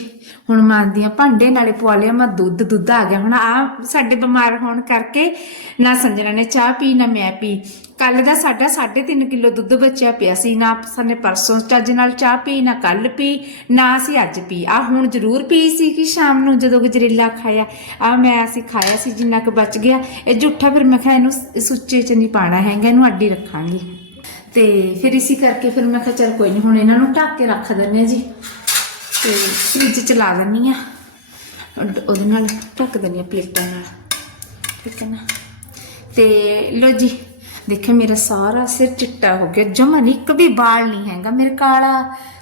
ਹੁਣ ਮੰਨਦੀ ਮੰਨਦੀਆਂ ਭਾਂਡੇ, ਨਾਲੇ ਪਵਾ ਲਿਆ ਮੈਂ ਦੁੱਧ ਦੁੱਧ ਆ ਗਿਆ। ਹੁਣ ਆ ਸਾਡੇ ਬਿਮਾਰ ਹੋਣ ਕਰਕੇ ਨਾ ਸੰਜਨਾ ਨੇ ਚਾਹ ਪੀ, ਨਾ ਮੈਂ ਪੀ। ਕੱਲ ਦਾ ਸਾਡਾ 3.5 ਕਿਲੋ ਦੁੱਧ ਬਚਿਆ ਪਿਆ ਸੀ। ਨਾ ਸਾਨੇ ਪਰਸੋਂ ਚੱਜ ਨਾਲ ਚਾਹ ਪੀ, ਨਾ ਕੱਲ ਪੀ, ਨਾ ਅਸੀਂ ਅੱਜ ਪੀ। ਆ ਹੁਣ ਜ਼ਰੂਰ ਪੀ ਸੀ ਕਿ ਸ਼ਾਮ ਨੂੰ ਜਦੋਂ ਗਜਰੇਲਾ ਖਾਇਆ। ਆ ਮੈਂ ਅਸੀਂ ਖਾਇਆ ਸੀ, ਜਿੰਨਾ ਕੁ ਬਚ ਗਿਆ। ਇਹ ਝੂਠਾ ਫਿਰ ਮੈਂ ਕਿਹਾ ਇਹਨੂੰ ਸੁੱਚੇ ਚ ਨਹੀਂ ਪਾਣਾ ਹੈਗਾ, ਇਹਨੂੰ ਅੱਡੀ ਰੱਖਾਂਗੇ। ਤੇ ਫਿਰ ਇਸੇ ਕਰਕੇ ਫਿਰ ਮੈਂ ਕਿਹਾ ਚੱਲ ਕੋਈ ਨਹੀਂ ਹੁਣ ਇਹਨਾਂ ਨੂੰ ਢੱਕ ਕੇ ਰੱਖ ਦਿੰਦੇ ਆ ਜੀ। ਤੇ ਫ੍ਰਿਜ ਚ ਲਾ ਦਿੰਨੀ ਆ ਉਹਦ- ਉਹਦੇ ਨਾਲ ਢੱਕ ਦਿੰਨੀ ਆ ਪਲੇਟਾਂ ਨਾਲ ਠੀਕ ਹੈ ਨਾ ਤੇ ਲੋ ਜੀ ਦੇਖਿਓ ਮੇਰਾ ਸਾਰਾ ਸਿਰ ਚਿੱਟਾ ਹੋ ਗਿਆ ਜਮਾ ਨਹੀਂ ਇੱਕ ਵੀ ਵਾਲ ਨਹੀਂ ਹੈਗਾ ਮੇਰੇ ਕਾਲਾ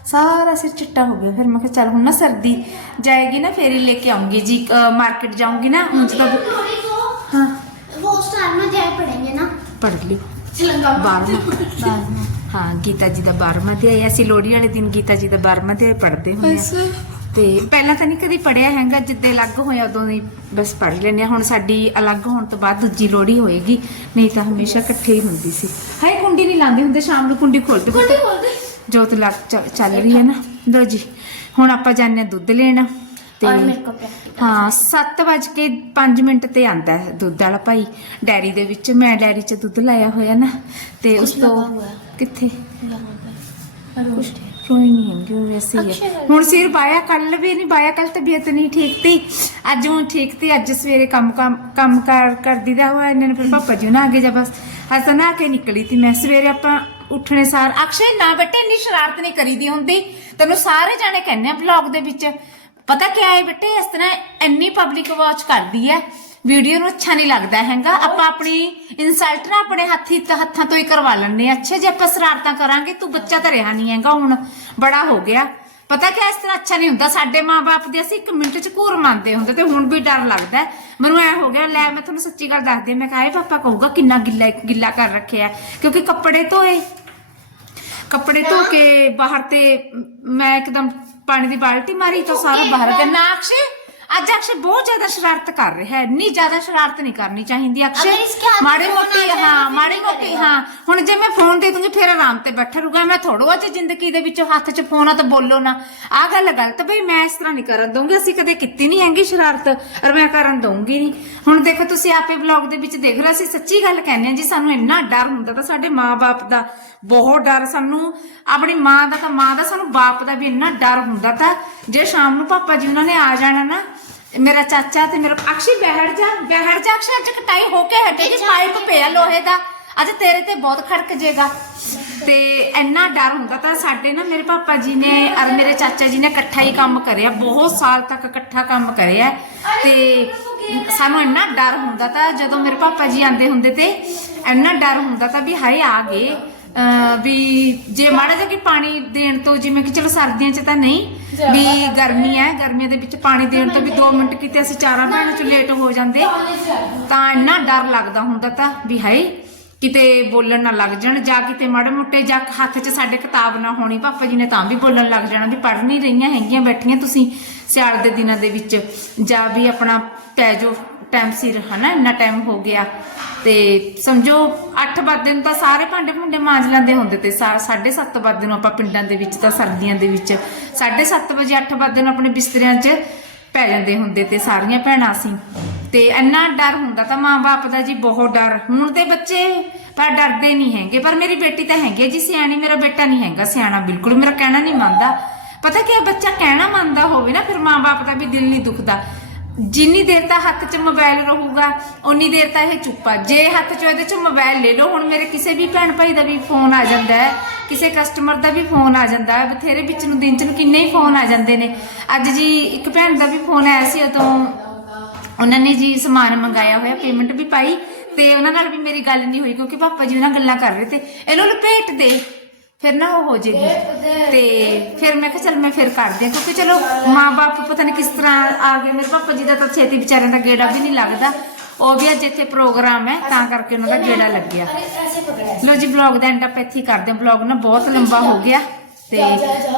ਸਾਰਾ ਸਿਰ ਚਿੱਟਾ ਹੋ ਗਿਆ ਫਿਰ ਮੈਂ ਕਿਹਾ ਚੱਲ ਹੁਣ ਨਾ ਸਰਦੀ ਜਾਏਗੀ ਨਾ ਫੇਰ ਹੀ ਲੈ ਕੇ ਆਉਂਗੀ ਜੀ ਮਾਰਕੀਟ ਜਾਊਂਗੀ ਨਾ ਹੁਣ ਤਾਂ ਹਾਂ वो स्टार में जय पढ़ेंगे ना ਪੜ੍ਹ ਲਿਓ ਬਾਰਵਾਂ ਹਾਂ ਗੀਤਾ ਜੀ ਦਾ 12ਵਾਂ ਅਧਿਆਇ ਅਸੀਂ ਲੋਹੜੀ ਵਾਲੇ ਦਿਨ ਗੀਤਾ ਜੀ ਦਾ 12ਵਾਂ ਅਧਿਆਇ ਪੜ੍ਹਦੇ ਹੁੰਦੇ ਹਾਂ। ਤੇ ਪਹਿਲਾਂ ਤਾਂ ਨਹੀਂ ਕਦੀ ਪੜਿਆ ਹੈਗਾ ਜਿੱਦੇ ਅਲੱਗ ਹੋਇਆ ਉਦੋਂ ਹੀ ਬਸ ਪੜ ਲੈਨੇ ਹੁਣ ਸਾਡੀ ਅਲੱਗ ਹੋਣ ਤੋਂ ਬਾਅਦ ਦੂਜੀ ਲੋੜੀ ਹੋਏਗੀ ਨਹੀਂ ਤਾਂ ਹਮੇਸ਼ਾ ਇਕੱਠੇ ਹੀ ਹੁੰਦੀ ਸੀ। ਹਾਏ ਕੁੰਡੀ ਨਹੀਂ ਲਾਉਂਦੇ ਹੁੰਦੇ ਸ਼ਾਮ ਨੂੰ ਕੁੰਡੀ ਖੋਲਦੇ ਹੁੰਦੇ ਜੋਤ ਲੱਗ ਚੱਲ ਰਹੀ ਹੈ ਨਾ। ਦੋ ਜੀ ਹੁਣ ਆਪਾਂ ਜਾਂਦੇ ਹਾਂ ਦੁੱਧ ਲੈਣ। ਤੇ ਔਰ ਮੇਰੇ ਕੋਲ ਪਿਆ ਹਾਂ 7:05 ਮਿੰਟ ਤੇ ਆਂਦਾ ਹੈ ਦੁੱਧ ਵਾਲਾ ਭਾਈ। ਡੈਰੀ ਦੇ ਵਿੱਚ ਮੈਂ ਡੈਰੀ 'ਚ ਦੁੱਧ ਲਾਇਆ ਹੋਇਆ ਨਾ। ਤੇ ਉਸ ਤੋਂ ਕਿੱਥੇ? ਕੁਛ ਨਹੀਂ ਹੈਗੀ ਉਹ ਹੈ ਹੁਣ ਸਿਰ ਪਾਇਆ ਕੱਲ ਵੀ ਨਹੀਂ ਪਾਇਆ ਕੱਲ ਤਬੀਅਤ ਨਹੀਂ ਠੀਕ ਤੀ। ਅੱਜ ਹੁਣ ਠੀਕ ਤੀ ਅੱਜ ਸਵੇਰੇ ਕੰਮ ਕੰਮ ਕੰਮ ਕਰ ਕਰਦੀ ਹੋਇਆ ਇਹਨਾਂ ਨੇ ਫਿਰ ਪਾਪਾ ਜੀ ਨਾਲ ਅੱਗੇ ਜਾ ਬਸ। ਅੱਜ ਤਾਂ ਨਾ ਕੇ ਨਿਕਲੀ ਤੀ ਮੈਂ ਸਵੇਰੇ ਆਪਾਂ ਉੱਠਣੇ ਸਾਰ ਅਕਸ਼ੇ ਨਾ ਬੱਟੇ ਇੰਨੀ ਸ਼ਰਾਰਤ ਨਹੀਂ ਕਰੀਦੀ ਹੁੰਦੀ। ਤੈਨੂੰ ਸਾਰੇ ਜਾਣੇ ਕਹਿੰਦੇ ਆ ਵਲੌਗ ਦੇ ਵਿੱਚ ਪਤਾ ਕੀ ਹੈ ਬੱਟੇ ਇਸ ਤਰ੍ਹਾਂ ਇੰਨੀ ਪਬਲਿਕ ਵਾਚ ਕਰਦੀ ਹੈ ਵੀਡੀਓ ਨੂੰ ਅੱਛਾ ਨਹੀਂ ਲੱਗਦਾ ਹੈਗਾ। ਆਪਾਂ ਆਪਣੀ ਇਨਸਲਟ ਨਾ ਆਪਣੇ ਹੱਥੀ ਹੱਥਾਂ ਤੋਂ ਹੀ ਕਰਵਾ ਆ ਅੱਛਾ ਜੇ ਆਪਾਂ ਸ਼ਰਾਰਤਾਂ ਕਰਾਂਗੇ ਤੂੰ ਬੱਚਾ ਤਾਂ ਰਿਹਾ ਨਹੀਂ ਹੈਗਾ ਹੁਣ। ਬੜਾ ਹੋ ਗਿਆ। ਪਤਾ ਕਿ ਇਸ ਤਰ੍ਹਾਂ ਅੱਛਾ ਨਹੀਂ ਹੁੰਦਾ। ਸਾਡੇ ਮਾਪੇ ਦੇ ਅਸੀਂ ਇੱਕ ਮਿੰਟ ਚ ਘੂਰ ਮੰਨਦੇ ਹੁੰਦੇ ਤੇ ਹੁਣ ਵੀ ਡਰ ਲੱਗਦਾ। ਮੈਨੂੰ ਐ ਹੋ ਗਿਆ ਲੈ ਮੈਂ ਤੁਹਾਨੂੰ ਸੱਚੀ ਗੱਲ ਦੱਸਦੀ। ਮੈਂ ਕਹਾਂ ਇਹ ਪਾਪਾ ਕਹੂਗਾ ਕਿੰਨਾ ਗਿੱਲਾ ਗਿੱਲਾ ਕਰ ਰੱਖਿਆ। ਕਿਉਂਕਿ ਕੱਪੜੇ ਧੋਏ। ਕੱਪੜੇ ਧੋ ਕੇ ਬਾਹਰ ਤੇ ਮੈਂ ਇੱਕਦਮ ਪਾਣੀ ਦੀ ਬਾਲਟੀ ਮਾਰੀ ਤਾਂ ਸਾਰਾ ਬਾਹਰ ਗਿਆ। ਨਾਕਸ਼ ਅੱਜ ਅਕਸ਼ੇ ਬਹੁਤ ਜ਼ਿਆਦਾ ਸ਼ਰਾਰਤ ਕਰ ਰਿਹਾ ਹੈ ਇੰਨੀ ਜ਼ਿਆਦਾ ਸ਼ਰਾਰਤ ਨਹੀਂ ਕਰਨੀ ਚਾਹੀਦੀ ਅਕਸ਼ੇ। ਅਗਰ ਇਸਕੇ ਹੱਥ ਮਾੜੀ phone ਆ ਮੋਟੀ ਜਾਏ ਹਾਂ ਤਾਂ ਮਾੜੀ ਕੀ ਮੋਟੀ? ਹਾਂ। ਹੁਣ ਜੇ ਮੈਂ ਫੋਨ ਦੇ ਦੂੰਗੀ ਫਿਰ ਆਰਾਮ ਤੇ ਬੈਠਾ ਰਹੂਗਾ। ਮੈਂ ਥੋੜੋ ਅੱਜ ਜ਼ਿੰਦਗੀ ਦੇ ਵਿੱਚੋਂ ਹੱਥ 'ਚ ਫੋਨ ਆ ਤਾਂ ਬੋਲੋ ਨਾ। ਆਹ ਗੱਲ ਗਲਤ ਬਈ ਮੈਂ ਇਸ ਤਰ੍ਹਾਂ ਨਹੀਂ ਕਰਨ ਦਊਂਗੀ। ਅਸੀਂ ਕਦੇ ਕੀਤੀ ਨਹੀਂ ਹੈਗੀ ਸ਼ਰਾਰਤ ਔਰ ਮੈਂ ਕਰਨ ਦਊਂਗੀ ਨਹੀਂ। ਹੁਣ ਦੇਖੋ ਤੁਸੀਂ ਆਪੇ ਵਲੌਗ ਦੇ ਵਿੱਚ ਦੇਖ ਰਹੇ ਹੋ, ਅਸੀਂ ਸੱਚੀ ਗੱਲ ਕਹਿੰਦੇ ਹਾਂ ਜੀ ਸਾਨੂੰ ਇੰਨਾ ਡਰ ਹੁੰਦਾ ਤਾਂ ਸਾਡੇ ਮਾਪੇ ਦਾ ਬਹੁਤ ਡਰ। ਸਾਨੂੰ ਆਪਣੀ ਮਾਂ ਦਾ ਤਾਂ ਮਾਂ ਦਾ ਸਾਨੂੰ ਬਾਪ ਦਾ ਵੀ ਇੰਨਾ ਡਰ ਹੁੰਦਾ ਤਾਂ ਜੇ ਸ਼ਾਮ ਨੂੰ ਪਾਪਾ ਜੀ ਉਹਨਾਂ ਨੇ ਆ ਜਾਣਾ ਨਾ ਮੇਰਾ ਚਾਚਾ ਤੇ ਮੇਰਾ ਅਕਸ਼ੀ ਬਹਿੜ ਜਾ ਬਹਿੜ ਜਾ ਅਕਸ਼ੀ ਅੱਜ ਕਟਾਈ ਹੋ ਕੇ ਹਟੇਗੀ ਪਾਈਪ ਪਿਆ ਲੋਹੇ ਦਾ। ਅੱਜ ਤੇਰੇ ਤੇ ਬਹੁਤ ਖੜਕ ਜੇਗਾ। ਤੇ ਇੰਨਾ ਡਰ ਹੁੰਦਾ ਤਾਂ ਸਾਡੇ ਨਾ ਮੇਰੇ ਪਾਪਾ ਜੀ ਨੇ ਔਰ ਮੇਰੇ ਚਾਚਾ ਜੀ ਨੇ ਇਕੱਠਾ ਹੀ ਕੰਮ ਕਰਿਆ ਬਹੁਤ ਸਾਲ ਤੱਕ ਇਕੱਠਾ ਕੰਮ ਕਰਿਆ। ਤੇ ਸਾਨੂੰ ਇੰਨਾ ਡਰ ਹੁੰਦਾ ਤਾਂ ਜਦੋਂ ਮੇਰੇ ਪਾਪਾ ਜੀ ਆਂਦੇ ਹੁੰਦੇ ਤੇ ਇੰਨਾ ਡਰ ਹੁੰਦਾ ਤਾਂ ਵੀ ਹਾਏ ਆ ਗਏ। ਵੀ ਜੇ ਮਾੜਾ ਜਿਹਾ ਕਿ ਪਾਣੀ ਦੇਣ ਤੋਂ ਜਿਵੇਂ ਕਿ ਚਲੋ ਸਰਦੀਆਂ 'ਚ ਤਾਂ ਨਹੀਂ ਵੀ ਗਰਮੀ ਹੈ ਗਰਮੀਆਂ ਦੇ ਵਿੱਚ ਪਾਣੀ ਦੇਣ ਤੋਂ ਵੀ 2 ਮਿੰਟ ਕਿਤੇ ਅਸੀਂ ਚਾਰਾਂ ਭੈਣਾਂ 'ਚ ਲੇਟ ਹੋ ਜਾਂਦੇ। ਤਾਂ ਇੰਨਾ ਡਰ ਲੱਗਦਾ ਹੁੰਦਾ ਤਾਂ ਵੀ ਹਾਏ ਕਿਤੇ ਬੋਲਣ ਨਾ ਲੱਗ ਜਾਣ ਜਾਂ ਕਿਤੇ ਮਾੜੇ ਮੋਟੇ ਜਾਂ ਹੱਥ 'ਚ ਸਾਡੇ ਕਿਤਾਬ ਨਾ ਹੋਣੀ। ਪਾਪਾ ਜੀ ਨੇ ਤਾਂ ਵੀ ਬੋਲਣ ਲੱਗ ਜਾਣਾ ਵੀ ਪੜ੍ਹ ਨਹੀਂ ਰਹੀਆਂ ਹੈਗੀਆਂ ਬੈਠੀਆਂ ਤੁਸੀਂ ਸਿਆਲ ਦੇ ਦਿਨਾਂ ਦੇ ਵਿੱਚ। ਜਾਂ ਵੀ ਆਪਣਾ ਪੈ ਜੋ ਟਾਈਮ ਸਿਰ ਹਨਾ ਇੰਨਾ ਟਾਈਮ ਹੋ ਗਿਆ। ਤੇ ਸਮਝੋ 8 ਵਜੇ ਨੂੰ ਤਾਂ ਸਾਰੇ ਭਾਂਡੇ ਭੁੰਡੇ ਮਾਂਜ ਲੈਂਦੇ ਹੁੰਦੇ ਤੇ 7:30 ਵਜੇ ਨੂੰ ਆਪਾਂ ਪਿੰਡਾਂ ਦੇ ਵਿੱਚ ਤਾਂ ਸਰਦੀਆਂ ਦੇ ਵਿੱਚ। 7:30 ਵਜੇ 8 ਵਜੇ ਨੂੰ ਆਪਣੇ ਬਿਸਤਰਿਆਂ 'ਚ ਪੈ ਜਾਂਦੇ ਹੁੰਦੇ ਤੇ ਸਾਰੀਆਂ ਭੈਣਾਂ ਸੀ। ਤੇ ਇੰਨਾ ਡਰ ਹੁੰਦਾ ਤਾਂ ਮਾਂ-ਬਾਪ ਦਾ ਜੀ ਬਹੁਤ ਡਰ। ਹੁਣ ਤੇ ਬੱਚੇ ਪਰ ਡਰਦੇ ਨਹੀਂ ਹੈਗੇ, ਪਰ ਮੇਰੀ ਬੇਟੀ ਤਾਂ ਹੈਗੀ ਜੀ ਸਿਆਣੀ, ਮੇਰਾ ਬੇਟਾ ਨਹੀਂ ਹੈਗਾ ਸਿਆਣਾ ਬਿਲਕੁਲ, ਮੇਰਾ ਕਹਿਣਾ ਨਹੀਂ ਮੰਨਦਾ। ਪਤਾ ਕਿ ਬੱਚਾ ਕਹਿਣਾ ਮੰਨਦਾ ਹੋਵੇ ਨਾ, ਫਿਰ ਮਾਂ-ਬਾਪ ਦਾ ਵੀ ਦਿਲ ਨਹੀਂ ਦੁਖਦਾ। ਜਿੰਨੀ ਦੇਰ ਤਾਂ ਹੱਥ 'ਚ ਮੋਬਾਈਲ ਰਹੂਗਾ ਉਨੀ ਦੇਰ ਤਾਂ ਇਹ ਚੁੱਪਾ ਜੇ ਹੱਥ ਚੋਂ ਇਹਦੇ ਚੋਂ ਮੋਬਾਈਲ ਲੈ ਲਓ, ਹੁਣ ਮੇਰੇ ਕਿਸੇ ਵੀ ਭੈਣ ਭਾਈ ਦਾ ਵੀ ਫੋਨ ਆ ਜਾਂਦਾ ਹੈ, ਕਿਸੇ ਕਸਟਮਰ ਦਾ ਵੀ ਫੋਨ ਆ ਜਾਂਦਾ ਹੈ, ਬਥੇਰੇ ਵਿੱਚ ਨੂੰ ਦਿਨ 'ਚ ਨੂੰ ਕਿੰਨੇ ਹੀ ਫੋਨ ਆ ਜਾਂਦੇ ਨੇ। ਅੱਜ ਜੀ ਇੱਕ ਭੈਣ ਦਾ ਵੀ ਫੋਨ ਆਇਆ ਸੀ, ਉਦੋਂ ਉਹਨਾਂ ਨੇ ਜੀ ਸਮਾਨ ਮੰਗਾਇਆ ਹੋਇਆ ਪੇਮੈਂਟ ਵੀ ਪਾਈ ਤੇ ਉਹਨਾਂ ਨਾਲ ਵੀ ਮੇਰੀ ਗੱਲ ਨਹੀਂ ਹੋਈ, ਕਿਉਂਕਿ ਪਾਪਾ ਜੀ ਉਹਨਾਂ ਗੱਲਾਂ ਕਰ ਰਹੇ ਤੇ ਇਹਨੂੰ ਲਪੇਟ ਦੇ। ਫਿਰ ਨਾ ਉਹ ਹੋ ਜੇਗੀ। ਤੇ ਫਿਰ ਮੈਂ ਕਿਹਾ ਚਲ ਮੈਂ ਫਿਰ ਕਰਦੀ ਕਿਉਂਕਿ ਚਲੋ ਮਾਂ-ਬਾਪ ਪਤਾ ਨਹੀਂ ਕਿਸ ਤਰ੍ਹਾਂ ਆ ਗਏ। ਮੇਰੇ ਪਾਪਾ ਜੀ ਦਾ ਤਾਂ ਛੇਤੀ ਵਿਚਾਰਿਆਂ ਦਾ ਗੇੜਾ ਵੀ ਨਹੀਂ ਲੱਗਦਾ। ਉਹ ਵੀ ਅੱਜ ਇੱਥੇ ਪ੍ਰੋਗਰਾਮ ਹੈ ਤਾਂ ਕਰਕੇ ਉਹਨਾਂ ਦਾ ਗੇੜਾ ਲੱਗਿਆ। ਲੋ ਜੀ ਵਲੌਗ ਦਾ ਐਂਡ ਅਪ ਇੱਥੇ ਕਰਦੇ ਹਾਂ। ਵਲੌਗ ਨਾ ਬਹੁਤ ਲੰਬਾ ਹੋ ਗਿਆ। ਤੇ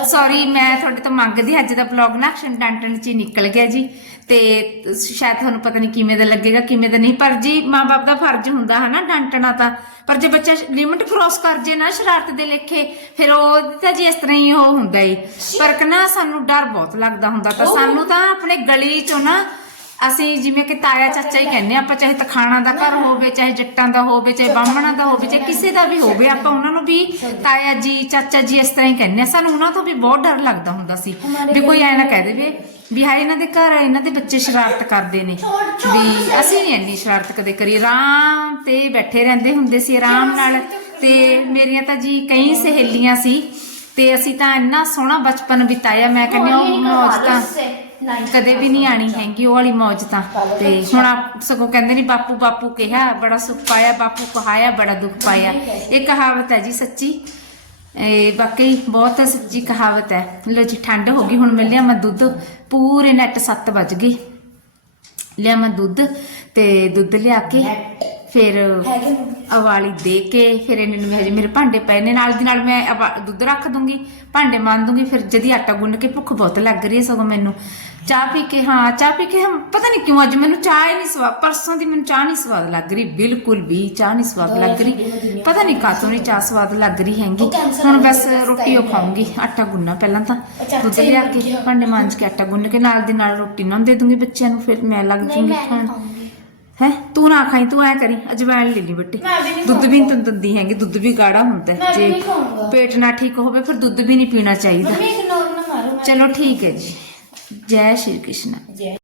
ਸੌਰੀ ਮੈਂ ਤੁਹਾਡੇ ਤੋਂ ਮੰਗਦੀ ਅੱਜ ਦਾ ਵਲੌਗ ਨਾ। ਐਕਸ਼ਨ ਡਾਂਟਣ ਚ ਨਿਕਲ ਗਿਆ ਜੀ। ਤੇ ਸ਼ਾਇਦ ਤੁਹਾਨੂੰ ਪਤਾ ਨਹੀਂ ਕਿਵੇਂ ਦਾ ਲੱਗੇਗਾ ਕਿਵੇਂ ਦਾ ਨਹੀਂ ਪਰ ਜੀ ਮਾਂ-ਬਾਪ ਦਾ ਫਰਜ਼ ਹੁੰਦਾ ਹੈ ਨਾ ਡਾਂਟਣਾ ਤਾਂ। ਪਰ ਜੇ ਬੱਚਾ ਲਿਮਿਟ ਕ੍ਰੋਸ ਕਰ ਜੇ ਨਾ ਸ਼ਰਾਰਤ ਦੇ ਲੇਖੇ ਫਿਰ ਉਹ ਤਾਂ ਜੀ ਇਸ ਤਰ੍ਹਾਂ ਹੀ ਉਹ ਹੁੰਦਾ ਈ। ਪਰ ਕਨਾ ਸਾਨੂੰ ਡਰ ਬਹੁਤ ਲੱਗਦਾ ਹੁੰਦਾ ਤਾਂ ਸਾਨੂੰ ਤਾਂ ਆਪਣੇ ਗਲੀ ਚੋਂ ਨਾ ਅਸੀਂ ਜਿਵੇਂ ਕਿ ਤਾਇਆ ਚਾਚਾ ਹੀ ਕਹਿੰਦੇ ਹਾਂ, ਆਪਾਂ ਚਾਹੇ ਤਖਾਣਾ ਦਾ ਘਰ ਹੋਵੇ ਚਾਹੇ ਜੱਟਾਂ ਦਾ ਹੋਵੇ ਚਾਹੇ ਬਾਹਮਣਾਂ ਦਾ ਹੋਵੇ ਚਾਹੇ ਕਿਸੇ ਦਾ ਵੀ ਹੋਵੇ ਆਪਾਂ ਉਹਨਾਂ ਨੂੰ ਵੀ ਤਾਇਆ ਜੀ ਚਾਚਾ ਜੀ ਇਸ ਤਰ੍ਹਾਂ ਹੀ ਕਹਿੰਦੇ ਸਾਨੂੰ ਉਹਨਾਂ ਤੋਂ ਵੀ ਬਹੁਤ ਡਰ ਲੱਗਦਾ ਹੁੰਦਾ ਸੀ ਵੀ ਕੋਈ ਐ ਨਾ ਕਹਿ ਦੇਵੇ ਵੀ ਹਾਏ ਇਹਨਾਂ ਦੇ ਘਰ ਇਹਨਾਂ ਦੇ ਬੱਚੇ ਸ਼ਰਾਰਤ ਕਰਦੇ ਨੇ। ਵੀ ਅਸੀਂ ਨਹੀਂ ਇੰਨੀ ਸ਼ਰਾਰਤ ਕਦੇ ਕਰੀ। ਆਰਾਮ ਤੇ ਬੈਠੇ ਰਹਿੰਦੇ ਹੁੰਦੇ ਸੀ ਆਰਾਮ ਨਾਲ। ਤੇ ਮੇਰੀਆਂ ਤਾਂ ਜੀ ਕਈ ਸਹੇਲੀਆਂ ਸੀ। ਤੇ ਅਸੀਂ ਤਾਂ ਇੰਨਾ ਸੋਹਣਾ ਬਚਪਨ ਬਿਤਾਇਆ। ਮੈਂ ਕਹਿੰਦੀ ਉਹ ਮੌਜ ਤਾਂ ਕਦੇ ਵੀ ਨਹੀਂ ਆਣੀ ਹੈਗੀ ਉਹ ਵਾਲੀ ਮੌਜ ਤਾਂ। ਤੇ ਹੁਣ ਆਪ ਸਗੋਂ ਕਹਿੰਦੇ ਨਹੀਂ ਬਾਪੂ ਬਾਪੂ ਕਿਹਾ ਬੜਾ ਸੁੱਖ ਪਾਇਆ ਬਾਪੂ ਕਹਾਇਆ ਬੜਾ ਦੁੱਖ ਪਾਇਆ। ਇਹ ਕਹਾਵਤ ਹੈ ਜੀ ਸੱਚੀ। ਇਹ ਵਾਕਈ ਬਹੁਤ ਸੱਚੀ ਕਹਾਵਤ ਹੈ। ਲੋ ਜੀ ਠੰਡ ਹੋ ਗਈ ਹੁਣ ਮੈਂ ਲਿਆ ਮੈਂ ਦੁੱਧ। ਪੂਰੇ ਨੈਟ 7 ਵੱਜ ਗਏ। ਲਿਆ ਮੈਂ ਦੁੱਧ ਤੇ ਦੁੱਧ ਲਿਆ ਕੇ ਫਿਰ ਅਵਾਲੀ ਦੇ ਕੇ ਫਿਰ ਇਹਨਾਂ ਨੂੰ ਹਜੇ ਮੇਰੇ ਭਾਂਡੇ ਪਏ ਨੇ ਨਾਲ ਦੀ ਨਾਲ ਮੈਂ ਅਵਾ- ਦੁੱਧ ਰੱਖ ਦੂੰਗੀ ਭਾਂਡੇ ਮਾਂ ਦੂੰਗੀ ਫਿਰ ਜਦੀ ਆਟਾ ਗੁੰਨ ਕੇ ਭੁੱਖ ਬਹੁਤ ਲੱਗ ਰਹੀ ਹੈ ਸਗੋਂ ਮੈਨੂੰ। ਚਾਹ ਪੀ ਕੇ ਹਾਂ ਚਾਹ ਪੀ ਕੇ ਹਮ ਪਤਾ ਨਹੀਂ ਕਿਉਂ ਅੱਜ ਮੈਨੂੰ ਚਾਹ ਹੀ ਨਹੀਂ ਸਵਾਦ ਪਰਸੋਂ ਦੀ ਮੈਨੂੰ ਚਾਹ ਨਹੀਂ ਸਵਾਦ ਲੱਗ ਰਹੀ ਬਿਲਕੁਲ ਵੀ ਚਾਹ ਨਹੀਂ ਸਵਾਦ ਲੱਗ ਰਹੀ। ਪਤਾ ਨਹੀਂ ਕਾਤੋਂ ਨਹੀਂ ਚਾਹ ਸਵਾਦ ਲੱਗ ਰਹੀ ਹੈਗੀ। ਹੁਣ ਬਸ ਰੋਟੀ ਉਹ ਖਾਉਂਗੀ ਆਟਾ ਗੁੰਨਾ ਪਹਿਲਾਂ ਤਾਂ। ਦੁੱਧ ਲਿਆ ਕੇ ਭਾਂਡੇ ਮਾਂਜ ਕੇ ਆਟਾ ਗੁੰਨ ਕੇ ਨਾਲ ਦੀ ਨਾਲ ਰੋਟੀ ਨਾ ਦੇ ਦੂੰਗੀ ਬੱਚਿਆਂ ਨੂੰ ਫਿਰ ਮੈਂ ਲੱਗ ਜੂੰਗੀ ਖਾਣ। ਹੈ ਤੂੰ ਨਾ ਖਾਈ ਤੂੰ ਐ ਕਰੀ ਅਜਵਾਇਣ ਲੈ ਲਈ ਬੱਟੀ ਮੈਂ ਵੀ ਨਹੀਂ ਦੁੱਧ ਵੀ ਨਹੀਂ ਤੈਨੂੰ ਦਿੰਦੀ ਹੈਗੀ ਦੁੱਧ ਵੀ ਗਾੜਾ ਹੁੰਦਾ ਹੈ। ਮੈਂ ਵੀ ਜੇ ਨਹੀਂ ਖਾਊਂਗਾ। ਪੇਟ ਨਾ ਠੀਕ ਹੋਵੇ ਫਿਰ ਦੁੱਧ ਵੀ ਨਹੀਂ ਪੀਣਾ ਚਾਹੀਦਾ ਮੰਮੀ ਇਗਨੋਰ ਨਾ ਮਾਰੋ ਚਲੋ ਠੀਕ ਹੈ ਜੀ ਜੈ ਸ਼੍ਰੀ ਕ੍ਰਿਸ਼ਨ ਜੈ